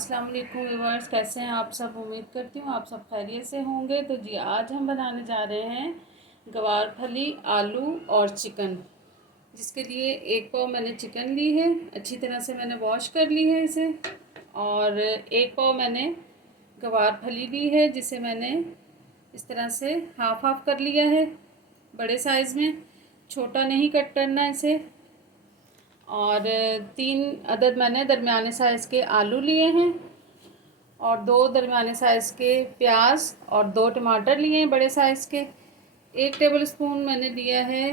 अस्सलाम वालेकुम व्यूअर्स, कैसे हैं आप सब। उम्मीद करती हूँ आप सब खैरियत से होंगे। तो जी आज हम बनाने जा रहे हैं गवारफली आलू और चिकन, जिसके लिए एक पाव मैंने चिकन ली है, अच्छी तरह से मैंने वॉश कर ली है इसे। और एक पाव मैंने गवारफली ली है, जिसे मैंने इस तरह से हाफ हाफ कर लिया है, बड़े साइज़ में, छोटा नहीं कट करना इसे। और 3 अदद मैंने दरमियाने साइज़ के आलू लिए हैं, और 2 दरमियाने साइज़ के प्याज, और 2 टमाटर लिए हैं बड़े साइज़ के। 1 टेबल स्पून मैंने लिया है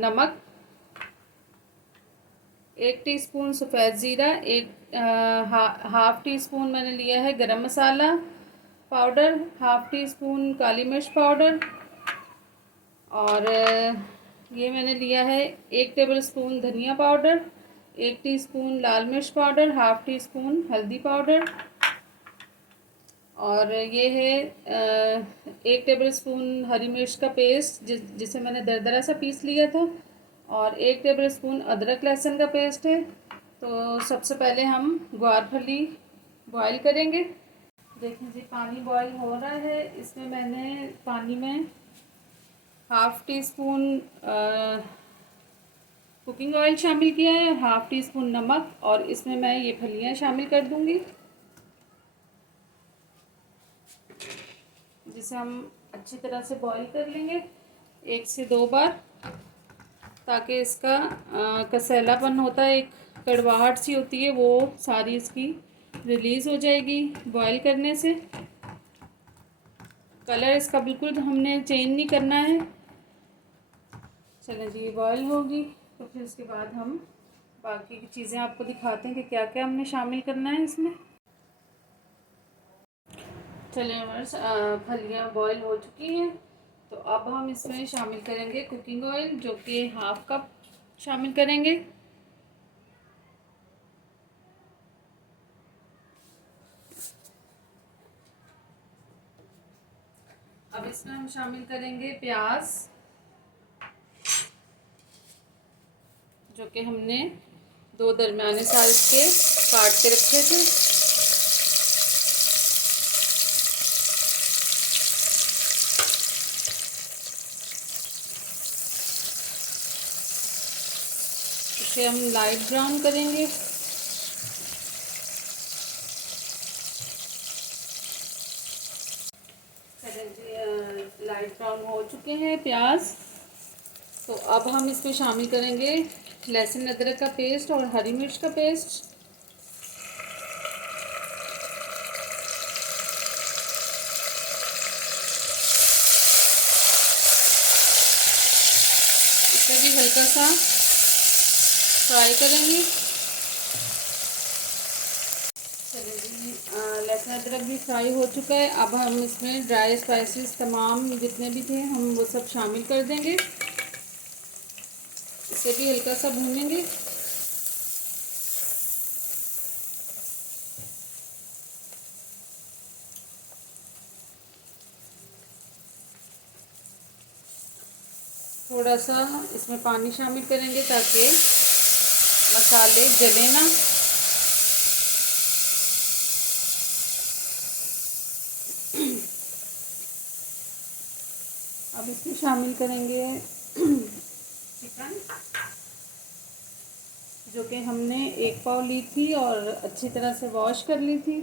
नमक, 1 टीस्पून सफ़ेद ज़ीरा, हाफ़ टी स्पून मैंने लिया है गरम मसाला पाउडर, हाफ़ टी स्पून काली मिर्च पाउडर, और ये मैंने लिया है 1 टेबल स्पून धनिया पाउडर, 1 टीस्पून लाल मिर्च पाउडर, हाफ़ टी स्पून हल्दी पाउडर, और ये है 1 टेबल स्पून हरी मिर्च का पेस्ट जिसे मैंने दरदरा सा पीस लिया था, और 1 टेबल स्पून अदरक लहसुन का पेस्ट है। तो सबसे पहले हम ग्वारफली बॉईल करेंगे। देखें जी, पानी बॉईल हो रहा है। इसमें मैंने पानी में half tea spoon cooking oil शामिल किया है, हाफ़ टी स्पून नमक, और इसमें मैं ये फलियाँ शामिल कर दूँगी, जिसे हम अच्छी तरह से बॉईल कर लेंगे 1 से 2 बार, ताकि इसका कसैलापन होता है, एक कड़वाहट सी होती है, वो सारी इसकी रिलीज़ हो जाएगी बॉईल करने से। कलर इसका बिल्कुल हमने चेंज नहीं करना है। चलें जी, ये बॉईल होगी तो फिर उसके बाद हम बाकी की चीज़ें आपको दिखाते हैं कि क्या क्या हमने शामिल करना है इसमें। चलिए वर्स, फलियाँ बॉईल हो चुकी हैं, तो अब हम इसमें शामिल करेंगे कुकिंग ऑयल, जो कि हाफ़ कप शामिल करेंगे। अब इसमें हम शामिल करेंगे प्याज, जो कि हमने 2 दरमियाने साइज़ के काट के रखे थे। इसे हम लाइट ब्राउन करेंगे। लाइट ब्राउन हो चुके हैं प्याज। तो अब हम इसमें शामिल करेंगे लहसुन अदरक का पेस्ट और हरी मिर्च का पेस्ट। इसे भी हल्का सा फ्राई करेंगे। चलिए जी, लहसुन अदरक भी फ्राई हो चुका है। अब हम इसमें ड्राई स्पाइसेस तमाम जितने भी थे हम वो सब शामिल कर देंगे। इसे भी हल्का सा भूनेंगे। थोड़ा सा इसमें पानी शामिल करेंगे ताकि मसाले जले ना। अब इसमें शामिल करेंगे चिकन, जो कि हमने एक पाव ली थी और अच्छी तरह से वॉश कर ली थी।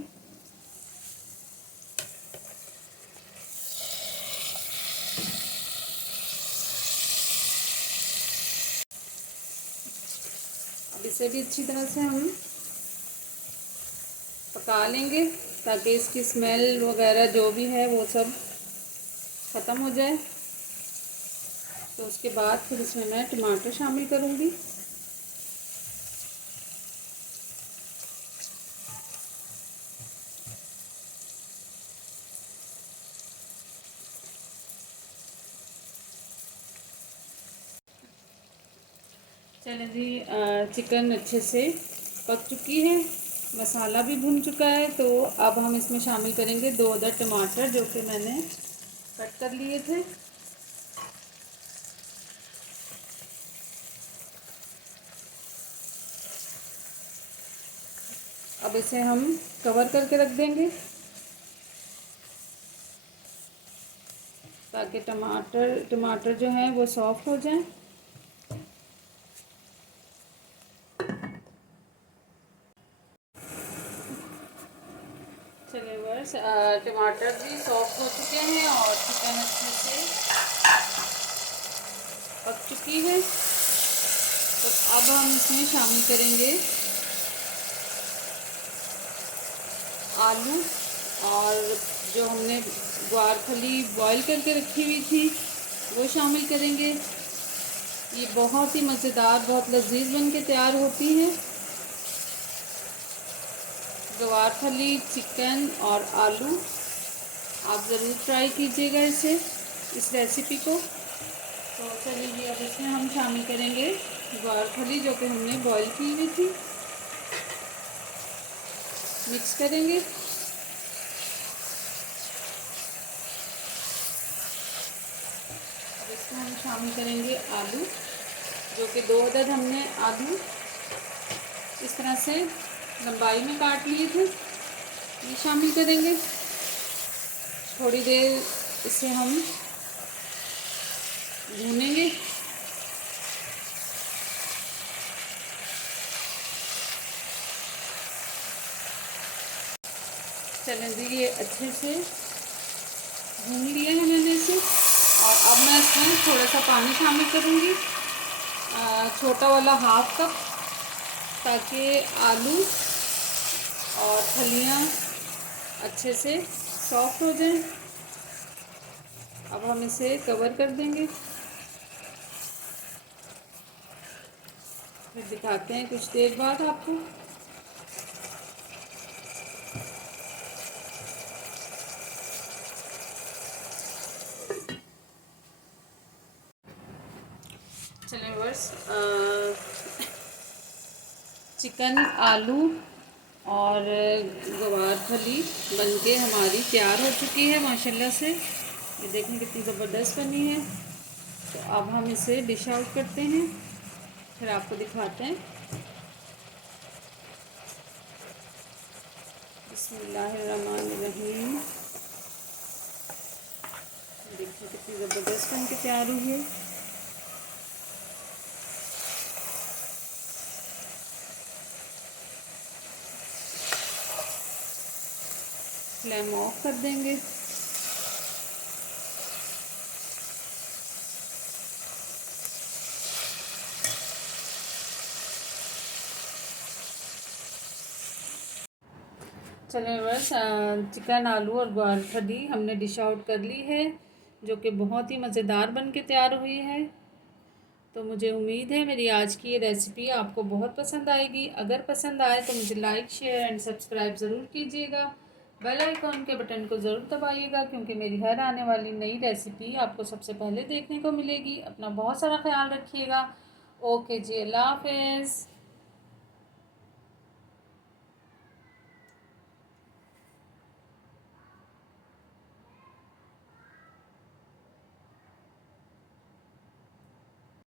अब इसे भी अच्छी तरह से हम पका लेंगे, ताकि इसकी स्मेल वगैरह जो भी है वो सब ख़त्म हो जाए। तो उसके बाद फिर इसमें मैं टमाटर शामिल करूँगी। चलें जी, चिकन अच्छे से पक चुकी है, मसाला भी भुन चुका है। तो अब हम इसमें शामिल करेंगे 2 अदद टमाटर, जो कि मैंने कट कर लिए थे। अब इसे हम कवर करके रख देंगे ताकि टमाटर जो हैं वो सॉफ्ट हो जाएं। चलिए बस टमाटर भी सॉफ्ट हो चुके हैं और चिकन अच्छे से पक चुकी है। तो अब हम इसमें शामिल करेंगे आलू और जो हमने ग्वारफली बॉईल करके रखी हुई थी वो शामिल करेंगे। ये बहुत ही मज़ेदार, बहुत लजीज बन के तैयार होती है। ग्वारफली, चिकन और आलू, आप ज़रूर ट्राई कीजिएगा इस रेसिपी को। तो चलिए अब इसमें हम शामिल करेंगे ग्वारफली जो कि हमने बॉईल की हुई थी। मिक्स करेंगे। अब इसमें हम शामिल करेंगे आलू, जो कि 2 अदद हमने आलू इस तरह से लंबाई में काट लिए थे, ये शामिल करेंगे। थोड़ी देर इसे हम भूनेंगे। चलें जी, ये अच्छे से भून लिए हैं मैंने इसे। और अब मैं इसमें थोड़ा सा पानी शामिल करूँगी, छोटा वाला हाफ कप, ताकि आलू और फलियाँ अच्छे से सॉफ्ट हो जाएं। अब हम इसे कवर कर देंगे, फिर दिखाते हैं कुछ देर बाद आपको। चलिए बस चिकन, आलू और ग्वारफली बनके हमारी तैयार हो चुकी है माशाल्लाह से। ये देखें कितनी ज़बरदस्त बनी है। तो अब हम इसे डिश आउट करते हैं, फिर आपको दिखाते हैं। बिस्मिल्लाहिर्रहमानिर्रहीम। देखिए कितनी ज़बरदस्त बन के तैयार हुई है। फ्लेम ऑफ कर देंगे। चलिए बस चिकन, आलू और ग्वारफली हमने डिश आउट कर ली है, जो कि बहुत ही मज़ेदार बन के तैयार हुई है। तो मुझे उम्मीद है मेरी आज की ये रेसिपी आपको बहुत पसंद आएगी। अगर पसंद आए तो मुझे लाइक, शेयर एंड सब्सक्राइब ज़रूर कीजिएगा। बेल आइकॉन के बटन को ज़रूर दबाइएगा, क्योंकि मेरी हर आने वाली नई रेसिपी आपको सबसे पहले देखने को मिलेगी। अपना बहुत सारा ख्याल रखिएगा। ओके जी, अल्लाह हाफ़िज़।